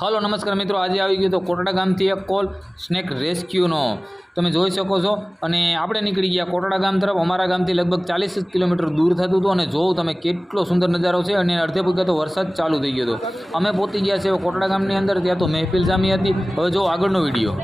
Hello નમસ્કાર મિત્રો, આજે આવી ગયો તો કોટડા ગામથી એક કોલ સ્નેક રેસ્ક્યુનો તમે જોઈ શકો છો. અને આપણે નીકળી ગયા કોટડા ગામ તરફ. અમારા ગામથી લગભગ 40 કિલોમીટર દૂર થતું હતું. અને જોઉં તમે કેટલો સુંદર નજારો છે. અને અડધે પૂગ્યા તો વરસાદ ચાલુ થઈ ગયો હતો. અમે પહોંચી ગયા છે કોટડા ગામની અંદર. ત્યાં તો મહેફિલ જામી હતી. હવે જો આગળનો વિડીયો.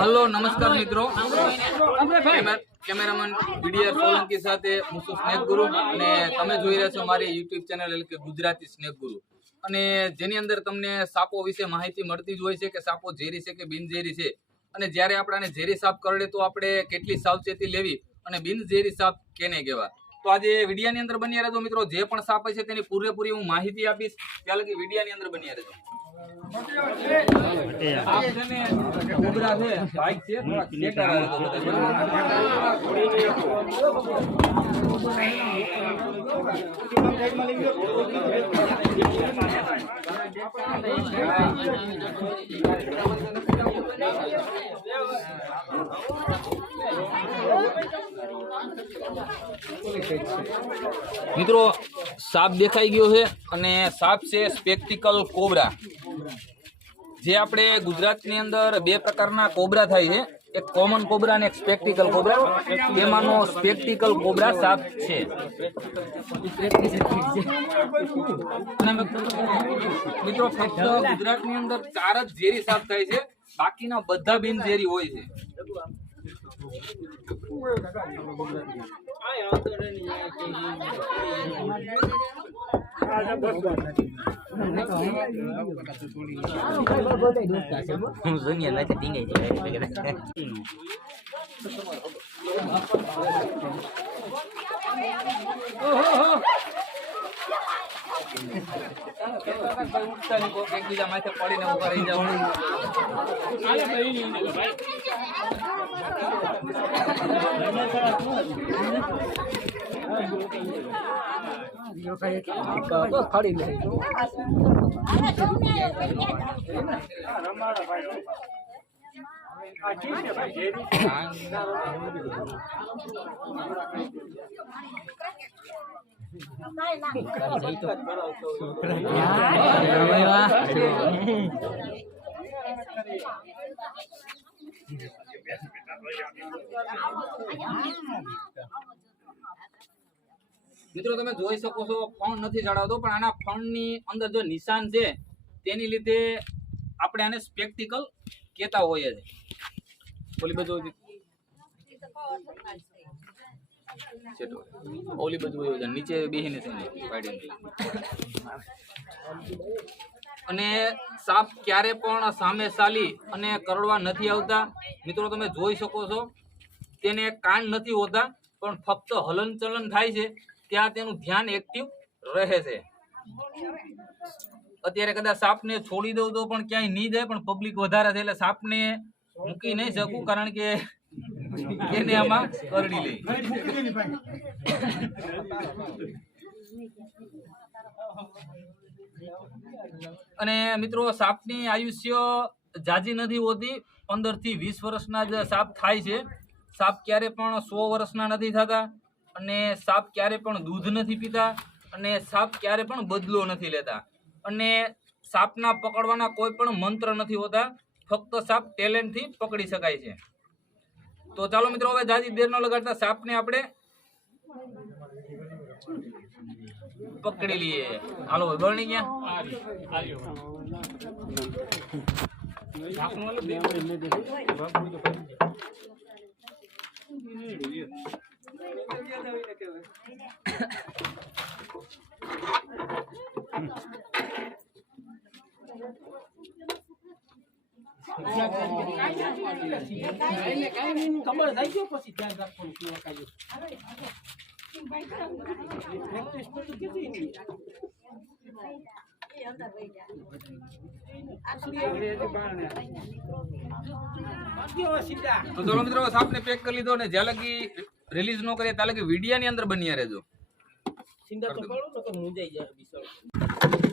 हेलो नमस्कार मित्रों, कैमरामैन वीडियो सोलंकी साथे હું છું સ્નેક ગુરુ અને તમે જોઈ રહ્યા છો મારી YouTube ચેનલ એટલે કે ગુજરાતી સ્નેક ગુરુ. અને જેની અંદર તમને સાપો વિશે માહિતી મળતી જ હોય છે કે સાપો ઝેરી છે કે બિનઝેરી છે. અને જ્યારે આપણે ઝેરી સાપ કરડે તો આપણે કેટલી સાવચેતી લેવી અને બિનઝેરી સાપ કેને કહેવા. તો આજે વિડીયોની અંદર બન્યા રહેજો મિત્રો. જે પણ સાપ છે તેની પૂરેપૂરી હું માહિતી આપીશ. ત્યાં લગી વિડીયોની અંદર બન્યા રહેજો. મિત્રો સાપ દેખાઈ ગયો છે અને સાપ છે સ્પેક્ટિકલ કોબરા. જે આપણે ગુજરાતની અંદર બે પ્રકારના કોબરા થાય છે, એક કોમન કોબરા અને એક સ્પેક્ટિકલ કોબરા. તેમાંનો સ્પેક્ટિકલ કોબરા સાપ છે. મિત્રો ફક્ત ગુજરાતની અંદર 4 જ ઝેરી સાપ થાય છે, બાકીના બધા બિનઝેરી હોય છે. એકબીજા માથે પડીને ઉભા રહી જાવ. મિત્રો તમે જોઈ શકો છો ફણ નથી ચડાવતો, પણ આના ફણની અંદર જો નિશાન છે તેની લીધે આપણે આને સ્પેક્ટિકલ કહેતા હોઈએ છે. ઓલી બાજુ ઓલી બાજુ નીચે બેહીને છે અને સાપ ક્યારે પણ સામે ચાલી અને કરડવા નથી આવતા. મિત્રો તમે જોઈ શકો છો તેને કાન નથી હોતા, પણ ફક્ત હલન ચલન થાય છે ત્યાં તેનું ધ્યાન એક્ટિવ રહે છે. અત્યારે કદાચ સાપને છોડી દઉં તો પણ ક્યાંય નહીં જાય, પણ પબ્લિક વધારે છે એટલે સાપને મૂકી નહીં શકું, કારણ કે એને આમાં કરડી લે. અને મિત્રો સાપની આયુષ્ય જાજી નથી હોતી, 15 થી 20 વર્ષના જ સાપ થાય છે. સાપ ક્યારે પણ 100 વર્ષના નથી થતા, અને સાપ ક્યારે પણ દૂધ નથી પીતા, અને સાપ ક્યારે પણ બદલો નથી લેતા, અને સાપના પકડવાના કોઈ પણ મંત્ર નથી હોતા. ફક્ત સાપ ટેલેન્ટથી પકડી શકાય છે. તો ચાલો મિત્રો, હવે જાજી દેર ન લગાડતા સાપને આપણે પકડી લઈએ. હાલો બરણી ગયા. ખબર થઈ ગયો પછી ધ્યાન રાખવાનું કેવા કાયો પ્રેક્ટિસ તો કીધી એ અંદર વઈ ગયા બાકી હવે સીધા તો ચલો મિત્રો સાપને પેક કરી લીધો ને જ્યાં લગી રિલીઝ ન કરીએ ત્યાં લગી વિડિયાની અંદર બન્યા રહેજો. સિંગર તો પાડો તો મુંજાઈ જાય બિચારો.